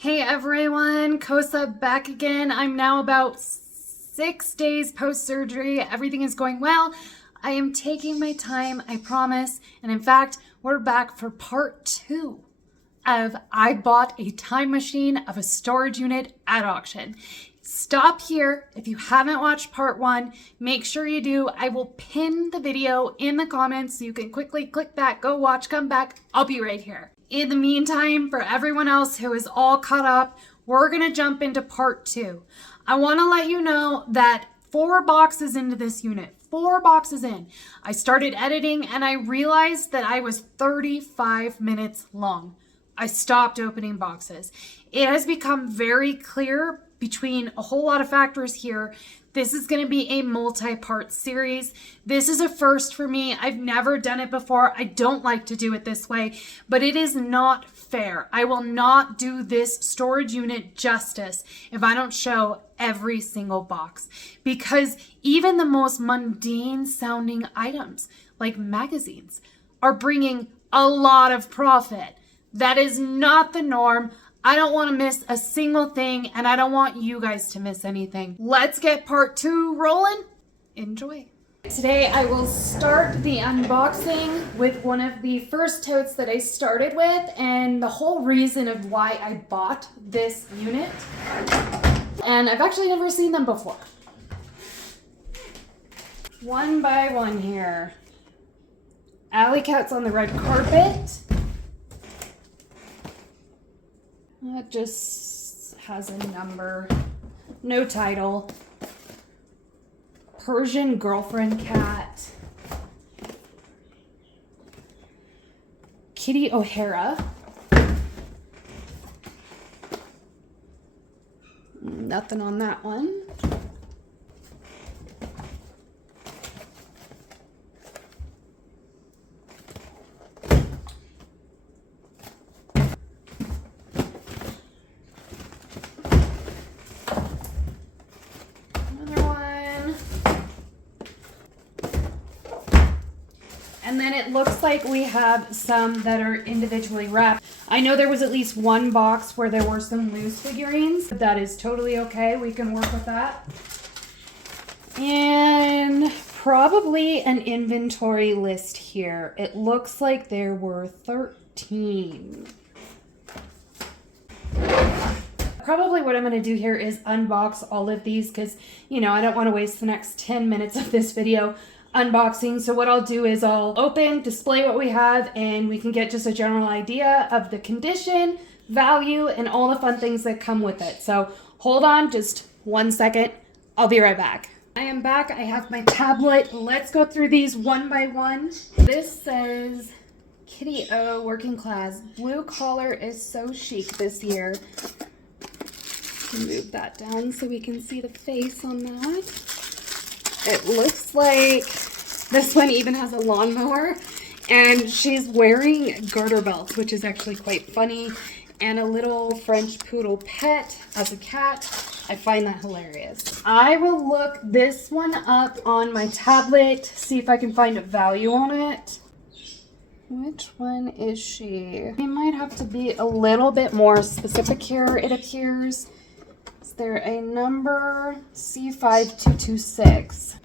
Hey everyone, Kosa back again. I'm now about 6 days post-surgery. Everything is going well. I am taking my time, I promise. And in fact, we're back for part 2 of I bought a time machine of a storage unit at auction. Stop here. If you haven't watched part 1, make sure you do. I will pin the video in the comments so you can quickly click that, go watch, come back. I'll be right here. In the meantime, for everyone else who is all caught up, we're going to jump into part 2. I want to let you know that 4 boxes into this unit, 4 boxes in, I started editing and I realized that I was 35 minutes long. I stopped opening boxes. It has become very clear between a whole lot of factors here. This is going to be a multi-part series. This is a first for me. I've never done it before. I don't like to do it this way, but it is not fair. I will not do this storage unit justice if I don't show every single box, because even the most mundane sounding items like magazines are bringing a lot of profit. That is not the norm. I don't want to miss a single thing, and I don't want you guys to miss anything. Let's get part 2 rolling. Enjoy. Today I will start the unboxing with one of the first totes that I started with, and the whole reason of why I bought this unit. And I've actually never seen them before. One by one here. Alleycats on the red carpet. It just has a number, no title. Persian girlfriend cat. Kitty O'Hara. Nothing on that one. And then it looks like we have some that are individually wrapped. I know there was at least one box where there were some loose figurines. That is totally okay. We can work with that. And probably an inventory list here. It looks like there were 13. Probably what I'm going to do here is unbox all of these because, you know, I don't want to waste the next 10 minutes of this video unboxing. So what I'll do is I'll open, display what we have, and we can get just a general idea of the condition, value, and all the fun things that come with it. So hold on just 1 second. I'll be right back. I am back. I have my tablet. Let's go through these one by one. This says Kitty O working class. Blue collar is so chic this year. Move that down so we can see the face on that. It looks like this one even has a lawnmower, and she's wearing garter belts, which is actually quite funny, and a little French poodle pet as a cat. I find that hilarious. I will look this one up on my tablet, see if I can find a value on it. Which one is she? I might have to be a little bit more specific here, it appears. Is there a number? C5226.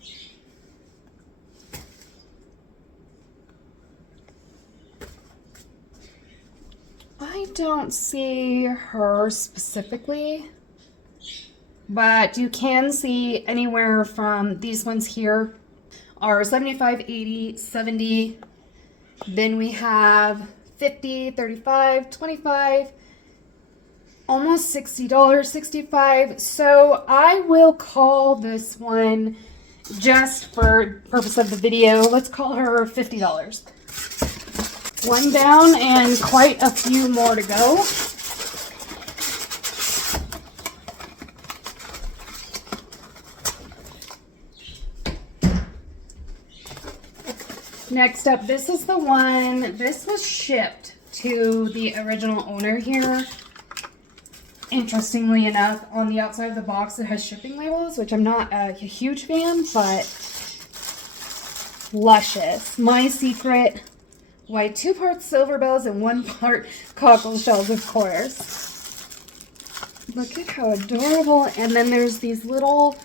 I don't see her specifically, but you can see anywhere from these ones here are 75, 80, 70. Then we have 50, 35, 25, almost $60, 65. So I will call this one, just for purpose of the video, let's call her $50. One down and quite a few more to go. Next up, this is the one, this was shipped to the original owner here. Interestingly enough, on the outside of the box it has shipping labels, which I'm not a huge fan, but luscious. My secret Why 2 parts silver bells and 1 part cockle shells, of course. Look at how adorable. And then there's these little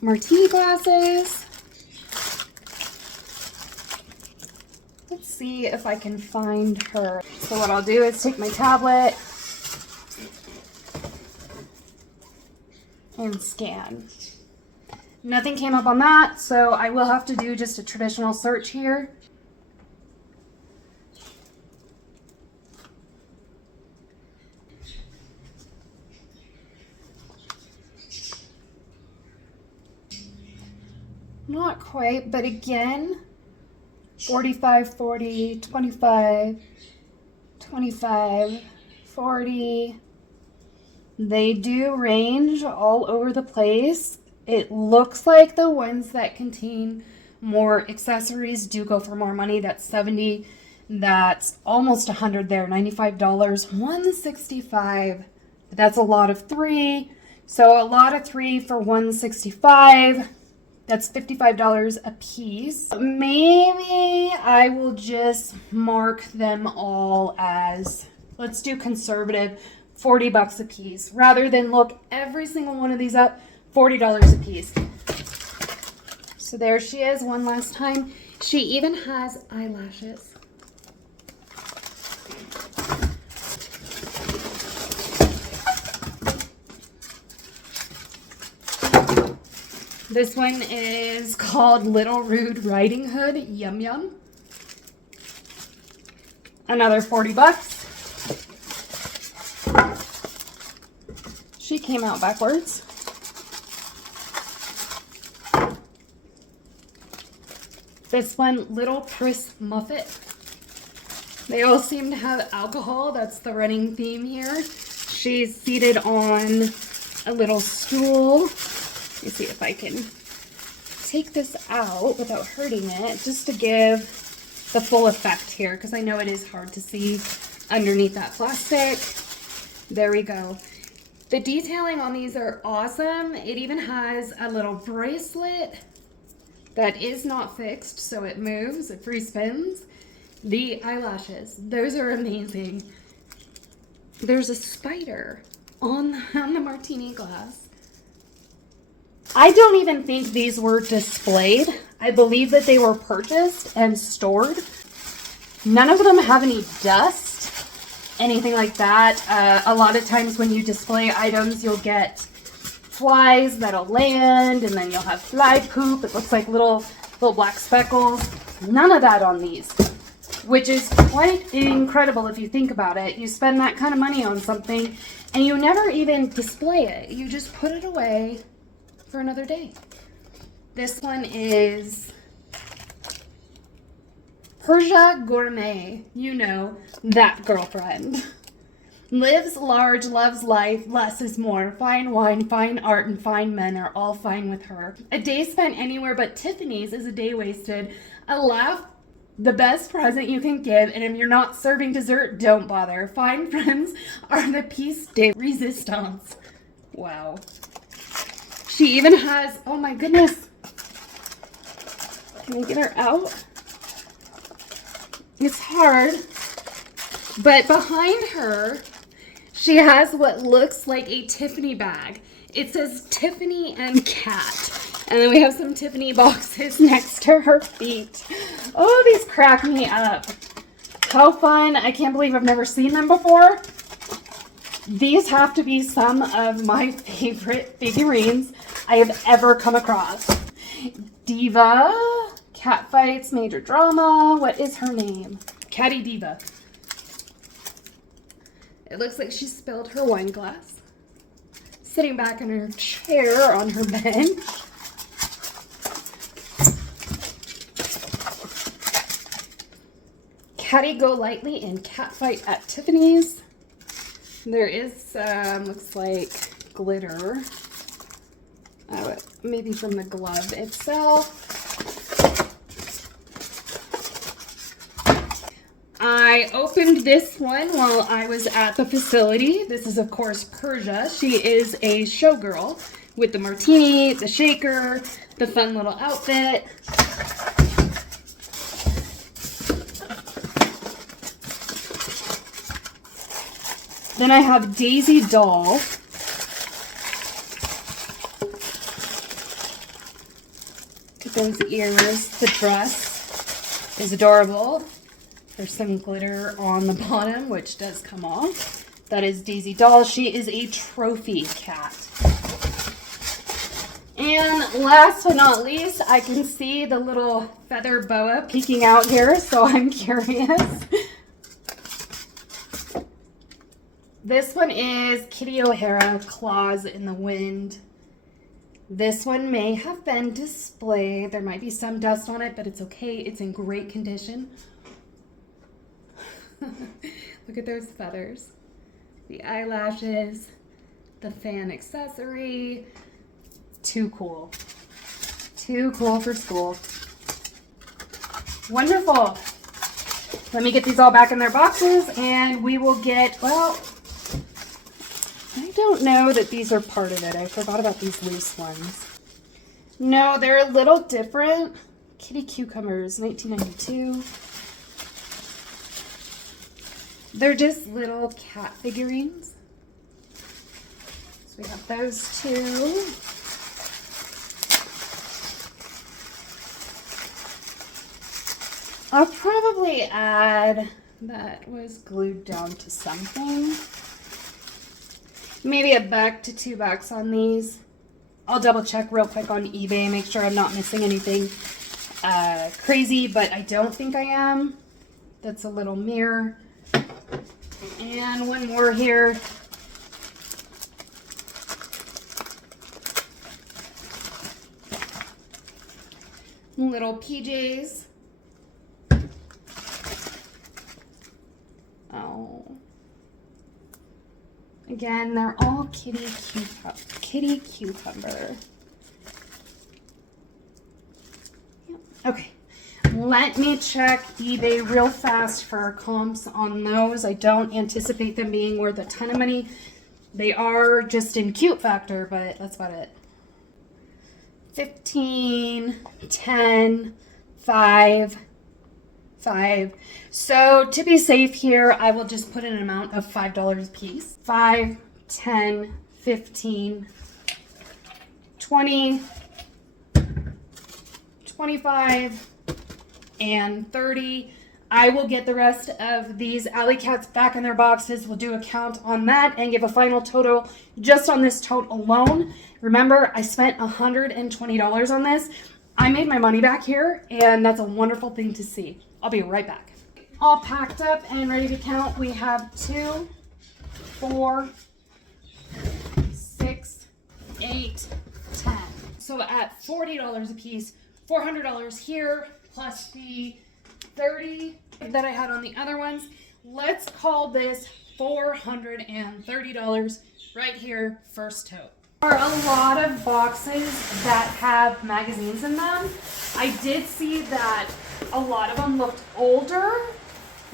martini glasses. Let's see if I can find her. So what I'll do is take my tablet and scan. Nothing came up on that, so I will have to do just a traditional search here. Not quite, but again, 45, 40, 25, 25, 40. They do range all over the place. It looks like the ones that contain more accessories do go for more money. That's 70. That's almost 100 there, $95, 165. That's a lot of 3. So a lot of 3 for 165. That's $55 a piece. Maybe I will just mark them all as, let's do conservative, $40 a piece. Rather than look every single one of these up, $40 a piece. So there she is one last time. She even has eyelashes. This one is called Little Rude Riding Hood. Yum yum. Another $40. She came out backwards. This one, Little Pris Muffet. They all seem to have alcohol. That's the running theme here. She's seated on a little stool. Let me see if I can take this out without hurting it, just to give the full effect here, because I know it is hard to see underneath that plastic. There we go. The detailing on these are awesome. It even has a little bracelet that is not fixed, so it moves, it free spins. The eyelashes, those are amazing. There's a spider on the martini glass. I don't even think these were displayed. I believe that they were purchased and stored. None of them have any dust, anything like that. A lot of times when you display items, you'll get flies that'll land, and then you'll have fly poop. It looks like little black speckles. None of that on these, which is quite incredible if you think about it. You spend that kind of money on something and you never even display it. You just put it away for another day. This one is Persia Gourmet. You know, that girlfriend. Lives large, loves life, less is more. Fine wine, fine art, and fine men are all fine with her. A day spent anywhere but Tiffany's is a day wasted. A laugh, the best present you can give, and if you're not serving dessert, don't bother. Fine friends are the piece de resistance. Wow. She even has, oh my goodness. Can I get her out? It's hard. But behind her, she has what looks like a Tiffany bag. It says Tiffany and Cat. And then we have some Tiffany boxes next to her feet. Oh, these crack me up. How fun. I can't believe I've never seen them before. These have to be some of my favorite figurines I have ever come across. Diva, cat fights, major drama. What is her name? Catty Diva. It looks like she spilled her wine glass. Sitting back in her chair on her bench. Catty Go Lightly in Cat Fight at Tiffany's. There is, looks like glitter. Maybe from the glove itself. I opened this one while I was at the facility. This is, of course, Persia. She is a showgirl with the martini, the shaker, the fun little outfit. Then I have Daisy Doll. Look at those ears. The dress is adorable. There's some glitter on the bottom, which does come off. That is Daisy Doll. She is a trophy cat. And last but not least, I can see the little feather boa peeking out here, so I'm curious. This one is Kitty O'Hara, Claws in the Wind. This one may have been displayed. There might be some dust on it, but it's okay. It's in great condition. Look at those feathers. The eyelashes, the fan accessory. Too cool. Too cool for school. Wonderful. Let me get these all back in their boxes and we will get, well, I don't know that these are part of it. I forgot about these loose ones. No, they're a little different. Kitty Cucumbers, 1992. They're just little cat figurines. So we have those two. I'll probably add, that was glued down to something. Maybe $1 to $2 on these. I'll double check real quick on eBay, make sure I'm not missing anything crazy, but I don't think I am. That's a little mirror. And one more here. Little PJs. Oh. Again, they're all kitty cucumber. Yep. Okay. Let me check eBay real fast for comps on those. I don't anticipate them being worth a ton of money. They are just in cute factor, but that's about it. 15, 10, 5, 5. So to be safe here, I will just put in an amount of $5 a piece. 5, 10, 15, 20, 25, and 30. I will get the rest of these Alleycats back in their boxes. We'll do a count on that and give a final total just on this tote alone. Remember, I spent $120 on this. I made my money back here, and that's a wonderful thing to see. I'll be right back. All packed up and ready to count. We have 2, 4, 6, 8, 10. So at $40 a piece, $400 here, plus the $30 that I had on the other ones. Let's call this $430 right here, first tote. There are a lot of boxes that have magazines in them. I did see that a lot of them looked older,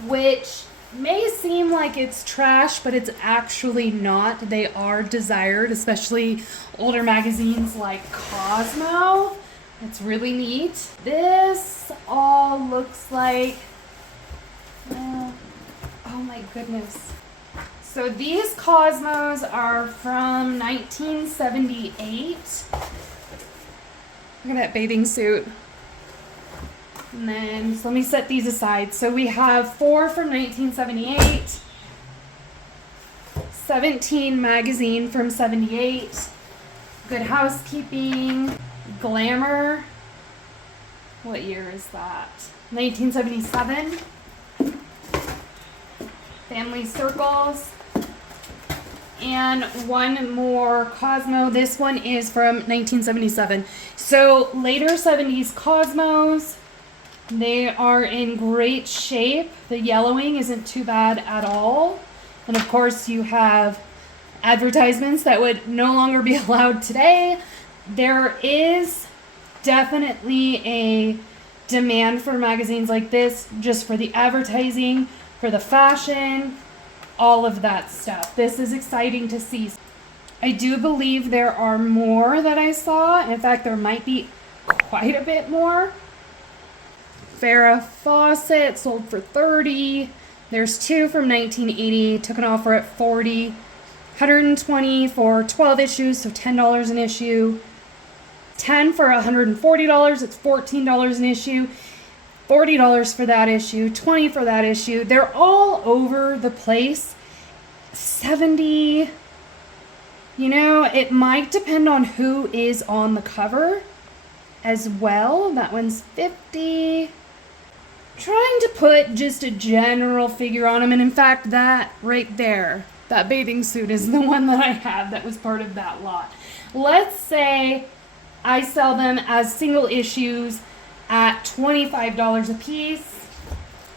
which may seem like it's trash, but it's actually not. They are desired, especially older magazines like Cosmo. It's really neat. This all looks like, oh my goodness. So these Cosmos are from 1978. Look at that bathing suit. And then, so let me set these aside. So we have 4 from 1978, 17 magazine from 78, Good Housekeeping, Glamour. What year is that? 1977. Family Circles. And one more Cosmo. This one is from 1977. So later 70s Cosmos. They are in great shape. The yellowing isn't too bad at all. And of course you have advertisements that would no longer be allowed today. There is definitely a demand for magazines like this, just for the advertising, for the fashion, all of that stuff. This is exciting to see. I do believe there are more that I saw. In fact, there might be quite a bit more. Farrah Fawcett sold for $30. There's two from 1980, took an offer at $40, 120 for 12 issues, so $10 an issue. 10 for $140, it's $14 an issue. $40 for that issue, 20 for that issue. They're all over the place. 70, you know, it might depend on who is on the cover as well. That one's 50. Trying to put just a general figure on them, and in fact, that right there, that bathing suit is the one that I have that was part of that lot. Let's say I sell them as single issues at $25 a piece.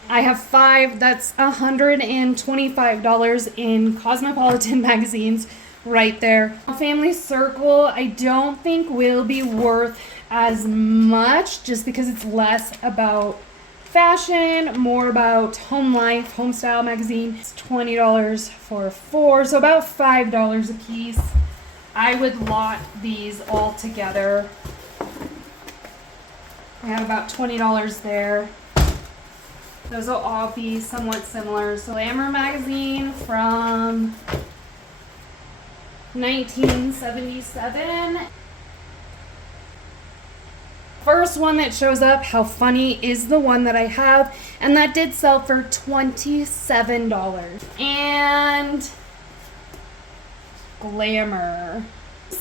I have 5, that's $125 in Cosmopolitan magazines right there. Family Circle, I don't think will be worth as much just because it's less about fashion, more about home life, home style magazine. It's $20 for 4, so about $5 a piece. I would lot these all together. I have about $20 there. Those will all be somewhat similar. So Glamour magazine from 1977. First one that shows up, how funny, is the one that I have, and that did sell for $27. And Glamour.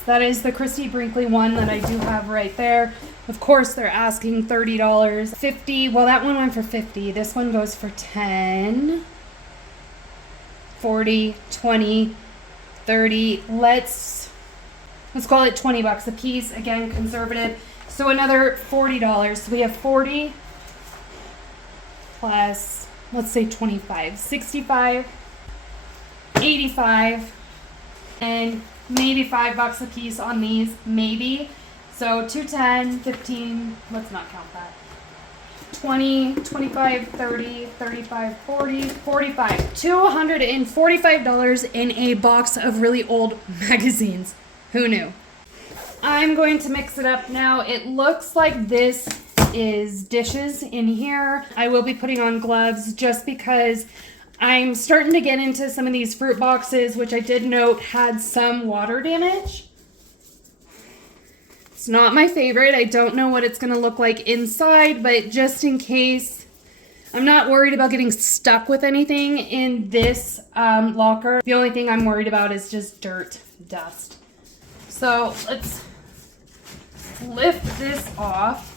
That is the Christy Brinkley one that I do have right there. Of course, they're asking $30. 50, well, that one went for 50. This one goes for 10, 40, 20, 30. Let's call it $20 a piece. Again, conservative. So another $40. So we have 40 plus, let's say 25, 65, 85, and maybe $5 a piece on these, maybe. So 210, 15, let's not count that. 20, 25, 30, 35, 40, 45. $245 in a box of really old magazines. Who knew? I'm going to mix it up now. It looks like this is dishes in here. I will be putting on gloves just because I'm starting to get into some of these fruit boxes, which I did note had some water damage. It's not my favorite. I don't know what it's going to look like inside, but just in case, I'm not worried about getting stuck with anything in this locker. The only thing I'm worried about is just dirt, dust. So let's lift this off.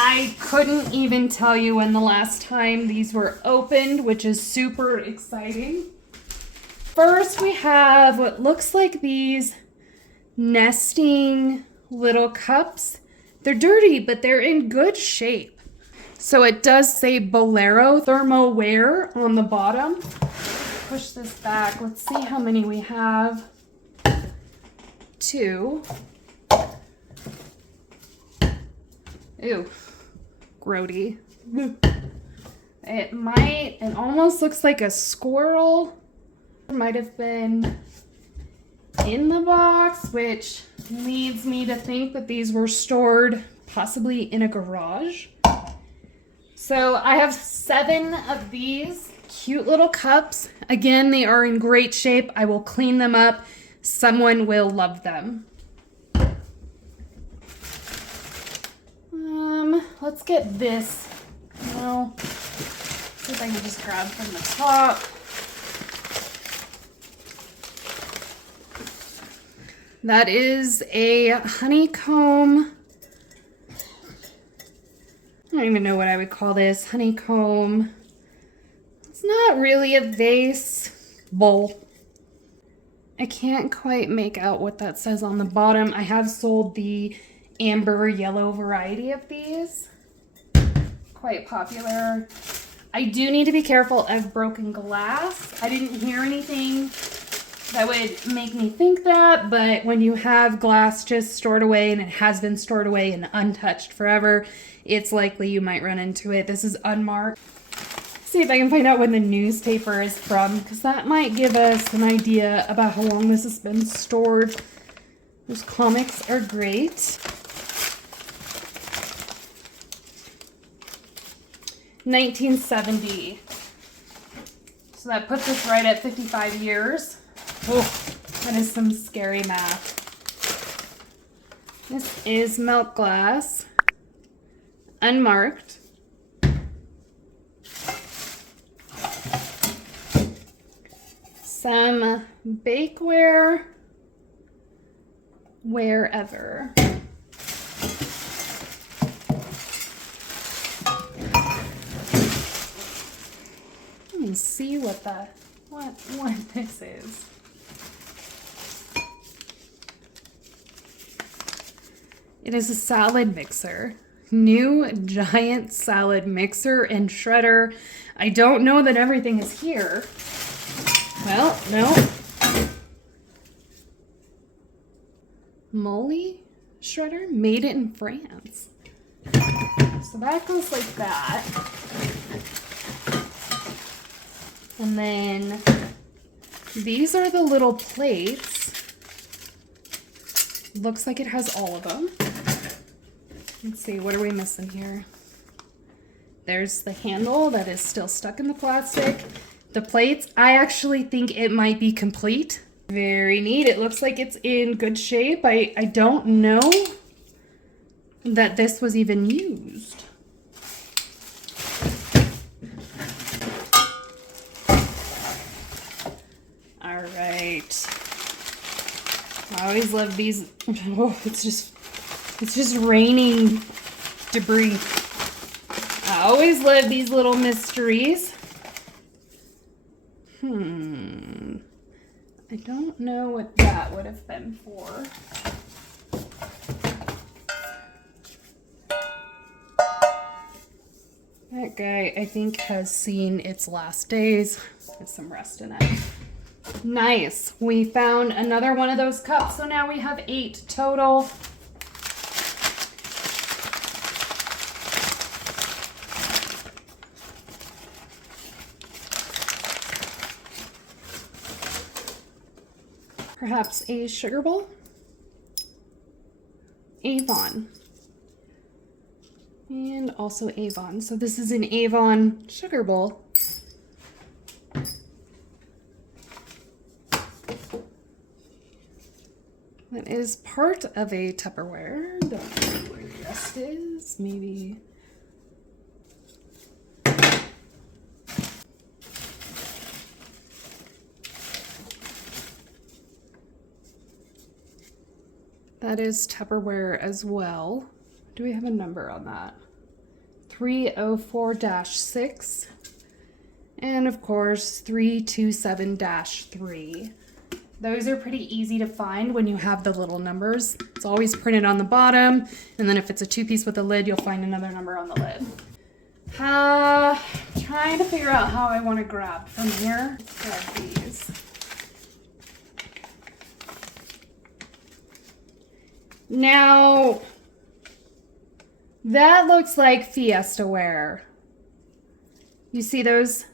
I couldn't even tell you when the last time these were opened, which is super exciting. First, we have what looks like these nesting little cups. They're dirty, but they're in good shape. So it does say Bolero Thermoware on the bottom. Push this back. Let's see how many we have. 2. Ew. Grody. It almost looks like a squirrel. It might have been in the box, which leads me to think that these were stored possibly in a garage. So I have 7 of these cute little cups. Again, they are in great shape. I will clean them up. Someone will love them. Let's get this. Well, see if I can just grab from the top. That is a honeycomb. I don't even know what I would call this. Honeycomb. It's not really a vase. Bowl. I can't quite make out what that says on the bottom. I have sold the amber yellow variety of these. Quite popular. I do need to be careful of broken glass. I didn't hear anything that would make me think that, but when you have glass just stored away and it has been stored away and untouched forever, it's likely you might run into it. This is unmarked. See if I can find out when the newspaper is from, because that might give us an idea about how long this has been stored. Those comics are great. 1970. So that puts us right at 55 years. Oh, that is some scary math. This is milk glass, unmarked. Some bakeware, wherever. Let me see what this is. It is a salad mixer. New giant salad mixer and shredder. I don't know that everything is here. Well, no. Moly shredder, made in France. So that goes like that. And then these are the little plates. Looks like it has all of them. Let's see, what are we missing here? There's the handle that is still stuck in the plastic. The plates, I actually think it might be complete. Very neat. It looks like it's in good shape. I don't know that this was even used. All right. I always love these. Oh, it's just raining debris. I always love these little mysteries. I don't know what that would have been for. That guy, I think, has seen its last days. There's some rust in it. Nice. We found another one of those cups, so now we have 8 total. Perhaps a sugar bowl? Avon. And also Avon. So this is an Avon sugar bowl. That is part of a Tupperware. Don't know where the rest is. Maybe. That is Tupperware as well. Do we have a number on that? 304-6. And of course, 327-3. Those are pretty easy to find when you have the little numbers. It's always printed on the bottom. And then if it's a 2-piece with a lid, you'll find another number on the lid. Trying to figure out how I want to grab from here. Grab these. Now, that looks like Fiestaware. You see those?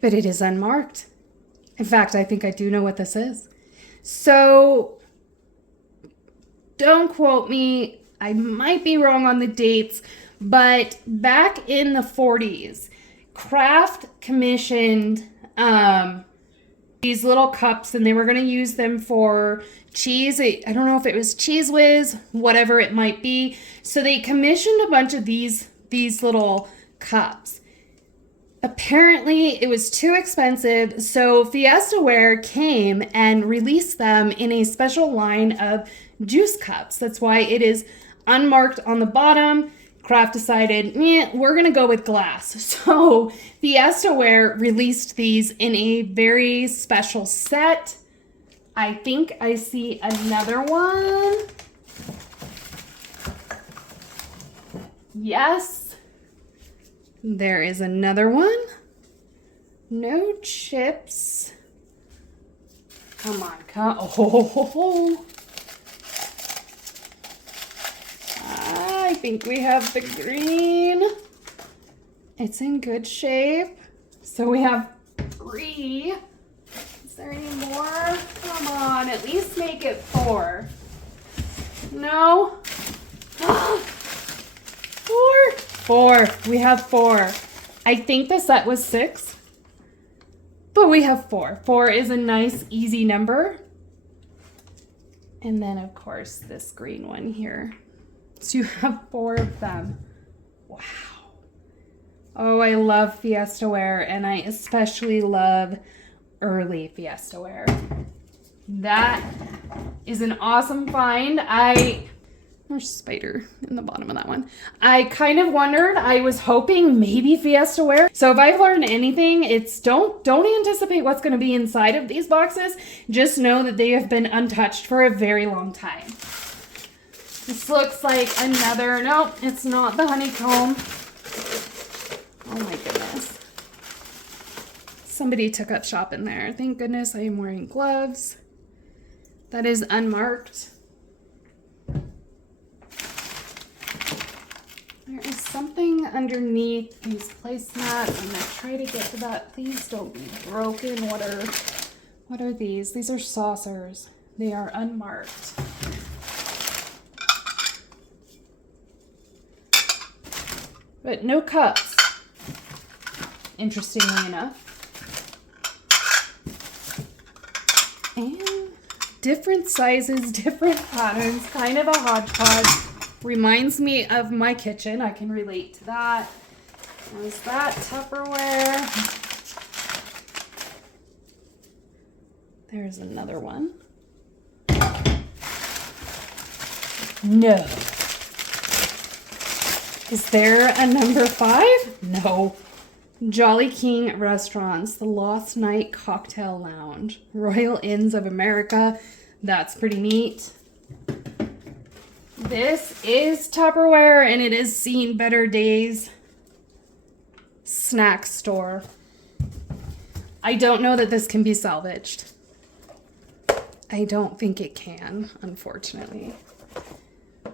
But it is unmarked. In fact, I think I do know what this is. So, don't quote me. I might be wrong on the dates, but back in the 40s, Kraft commissioned these little cups, and they were going to use them for cheese. I don't know if it was Cheese Whiz, whatever it might be. So they commissioned a bunch of these little cups. Apparently it was too expensive, so Fiestaware came and released them in a special line of juice cups. That's why it is unmarked on the bottom. Kraft decided, we're gonna go with glass. So Fiestaware released these in a very special set. I think I see another one. Yes. There is another one. No chips. Come on, come. Oh. I think we have the green. It's in good shape. So we have 3. Is there any more? Come on, at least make it 4. No? 4. We have 4. I think the set was 6, but we have 4. 4 is a nice, easy number. And then, of course, this green one here. So you have 4 of them. Wow. Oh, I love Fiestaware, and I especially love early Fiestaware. That is an awesome find. There's a spider in the bottom of that one. I kind of wondered, I was hoping maybe Fiestaware. So if I've learned anything, it's don't anticipate what's going to be inside of these boxes. Just know that they have been untouched for a very long time. This looks like another, nope, it's not the honeycomb. Oh my goodness. Somebody took up shop in there. Thank goodness I am wearing gloves. That is unmarked. There is something underneath these placemats. I'm gonna try to get to that. Please don't be broken. What are these? These are saucers. They are unmarked. But no cups, interestingly enough. And different sizes, different patterns, kind of a hodgepodge. Reminds me of my kitchen. I can relate to that. There's that Tupperware. There's another one. No. Is there a number 5? No. Jolly King Restaurants, the Lost Night Cocktail Lounge, Royal Inns of America. That's pretty neat. This is Tupperware, and it has seen better days. Snack store. I don't know that this can be salvaged. I don't think it can, unfortunately.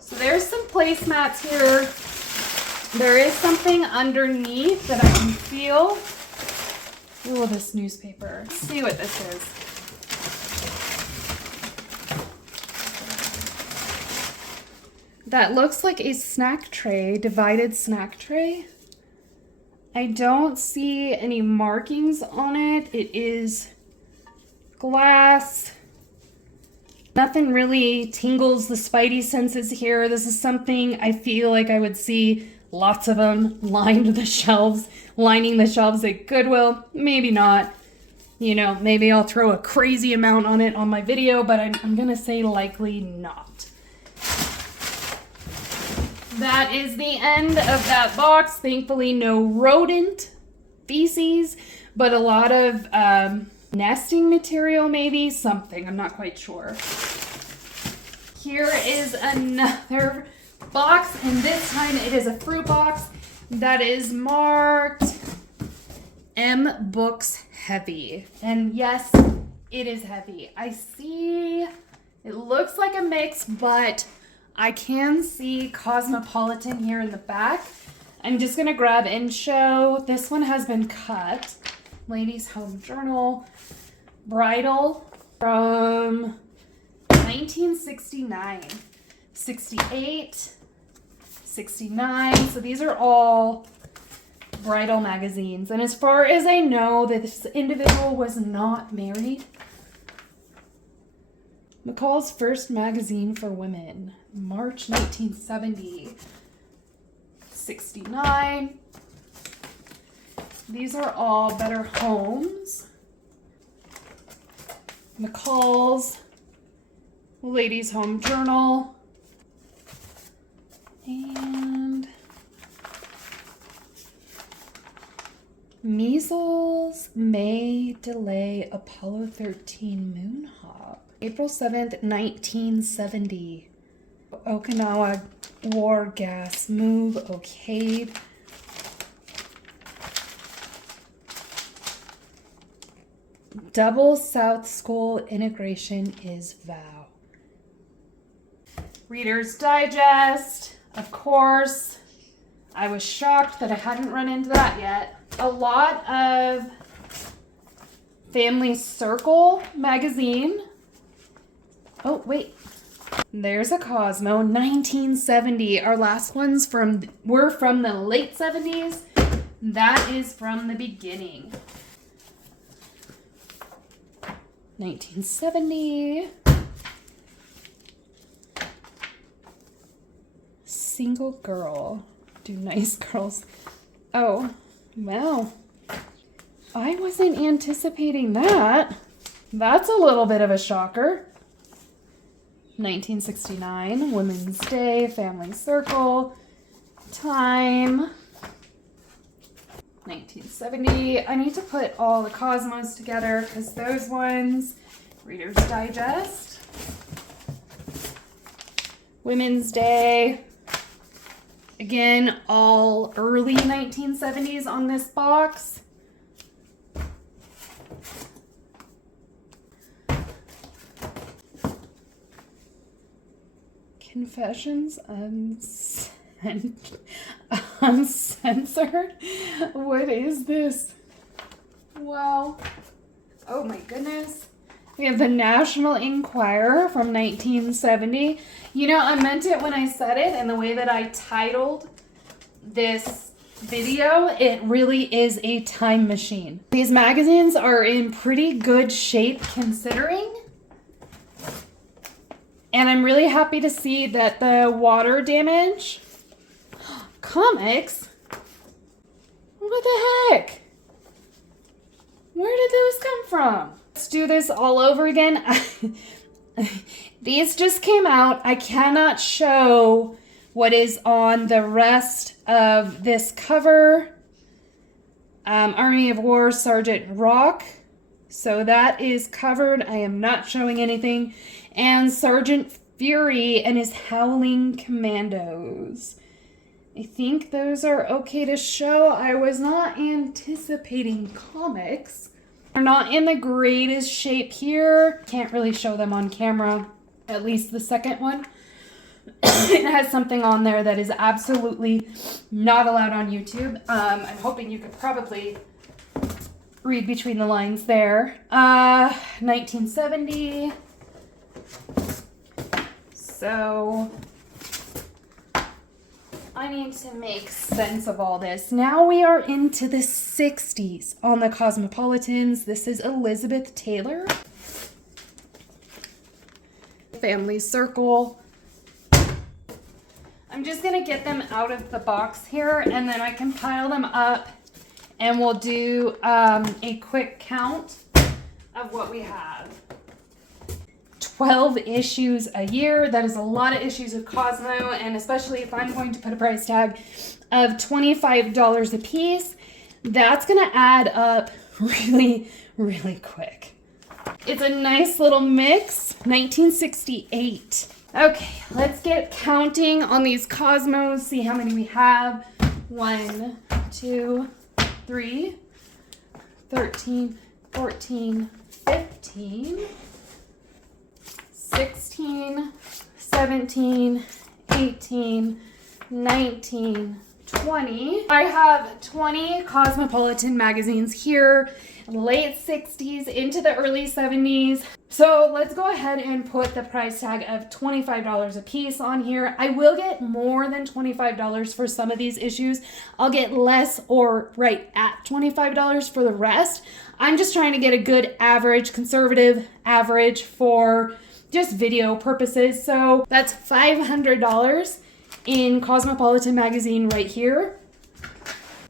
So there's some placemats here. There is something underneath that I can feel. Oh, this newspaper. Let's see what this is. That looks like a snack tray, divided snack tray. I don't see any markings on it. It is glass. Nothing really tingles the spidey senses here. This is something I feel like I would see lots of them lining the shelves at Goodwill. Maybe not. You know, maybe I'll throw a crazy amount on it on my video, but I'm gonna say likely not. That is the end of that box. Thankfully, no rodent feces, but a lot of nesting material, maybe something. I'm not quite sure. Here is another box, and this time it is a fruit box that is marked M Books Heavy. And yes, it is heavy. I see it looks like a mix, but I can see Cosmopolitan here in the back. I'm just gonna grab and show. This one has been cut. Ladies Home Journal, bridal from 1969, 68, 69. So these are all bridal magazines. And as far as I know, this individual was not married. McCall's first magazine for women, March 1970, 69. These are all Better Homes. McCall's, Ladies Home Journal, and Measles May Delay Apollo 13 Moon Hop. April 7th, 1970. Okinawa War Gas Move Okayed. Double South School Integration is Vow. Reader's Digest, of course. I was shocked that I hadn't run into that yet. A lot of Family Circle magazine. Oh, wait. There's a Cosmo, 1970. Our last ones were from the late 70s. That is from the beginning. 1970. Single girl. Do nice girls. Oh, wow. I wasn't anticipating that. That's a little bit of a shocker. 1969, Women's Day, Family Circle, Time. 1970. I need to put all the Cosmos together because those ones, Reader's Digest. Women's Day. Again, all early 1970s on this box. Confessions Uncensored? What is this? Wow. Oh my goodness. We have the National Enquirer from 1970. You know, I meant it when I said it, and the way that I titled this video, it really is a time machine. These magazines are in pretty good shape considering. And I'm really happy to see that the water damage comics. What the heck? Where did those come from? Let's do this all over again. These just came out. I cannot show what is on the rest of this cover. Army of War Sergeant Rock. So that is covered. I am not showing anything. And Sergeant Fury and his Howling Commandos. I think those are okay to show. I was not anticipating comics. They're not in the greatest shape here. Can't really show them on camera, at least the second one. It has something on there that is absolutely not allowed on YouTube. I'm hoping you could probably read between the lines there. 1970. So I need to make sense of all this. Now we are into the 60s on the Cosmopolitans. This is Elizabeth Taylor. Family Circle. I'm just going to get them out of the box here, and then I can pile them up, and we'll do a quick count of what we have. 12 issues a year. That is a lot of issues of Cosmo, and especially if I'm going to put a price tag of $25 a piece, that's going to add up really, really quick. It's a nice little mix. 1968. Okay, let's get counting on these Cosmos, see how many we have. 1, 2, 3, 13, 14, 15, 16, 17, 18, 19, 20. I have 20 Cosmopolitan magazines here, late 60s into the early 70s. So let's go ahead and put the price tag of $25 a piece on here. I will get more than $25 for some of these issues. I'll get less or right at $25 for the rest. I'm just trying to get a good average, conservative average for just video purposes. So that's $500 in Cosmopolitan magazine right here.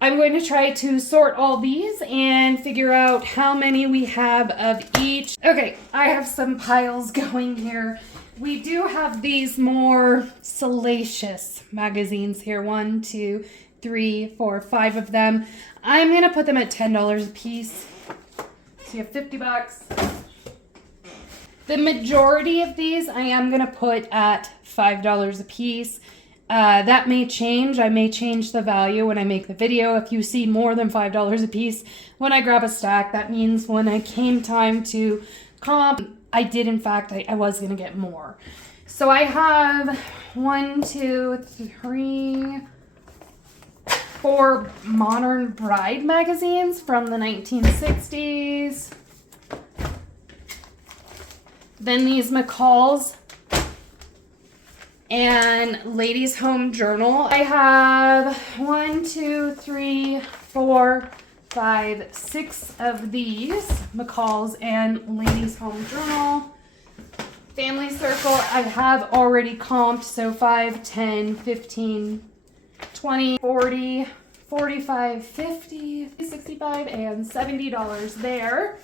I'm going to try to sort all these and figure out how many we have of each. Okay, I have some piles going here. We do have these more salacious magazines here. 1, 2, 3, 4, 5 of them. I'm going to put them at $10 a piece. So you have $50. The majority of these I am going to put at $5 a piece. That may change. I may change the value when I make the video. If you see more than $5 a piece when I grab a stack, that means when I came time to comp, I did in fact, I was going to get more. So I have 1, 2, 3, 4 Modern Bride magazines from the 1960s. Then these McCall's and Ladies Home Journal. I have 1, 2, 3, 4, 5, 6 of these McCall's and Ladies Home Journal. Family circle, I have already comped, so 5, 10, 15, 20, 40, 45, 50, 65, and $70 there.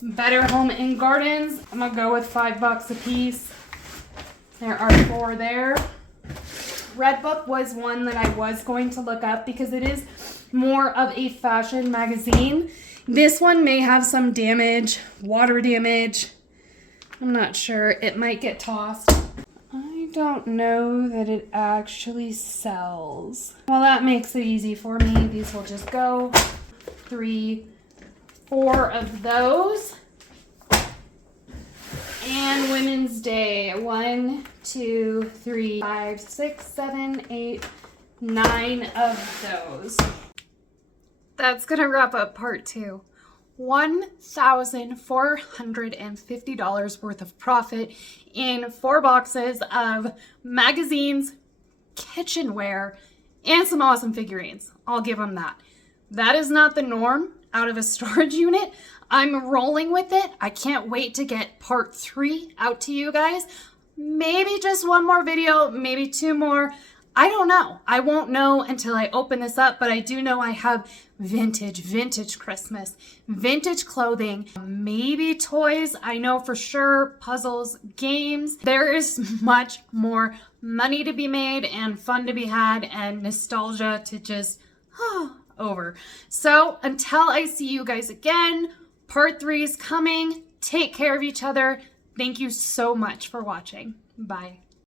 Better Home and Gardens, I'm gonna go with $5 a piece. There are 4 there. Redbook was one that I was going to look up because it is more of a fashion magazine. This one may have some damage, water damage. I'm not sure. It might get tossed. I don't know that it actually sells. Well, that makes it easy for me. These will just go. 3, 4 of those. And Women's Day. 1, 2, 3, 5, 6, 7, 8, 9 of those. That's gonna wrap up part 2. $1,450 worth of profit in 4 boxes of magazines, kitchenware, and some awesome figurines. I'll give them that. That is not the norm out of a storage unit. I'm rolling with it. I can't wait to get part 3 out to you guys. Maybe just 1 more video, maybe 2 more. I don't know. I won't know until I open this up, but I do know I have vintage Christmas, vintage clothing, maybe toys. I know for sure, puzzles, games. There is much more money to be made and fun to be had and nostalgia to just over. So until I see you guys again, part 3 is coming. Take care of each other. Thank you so much for watching. Bye.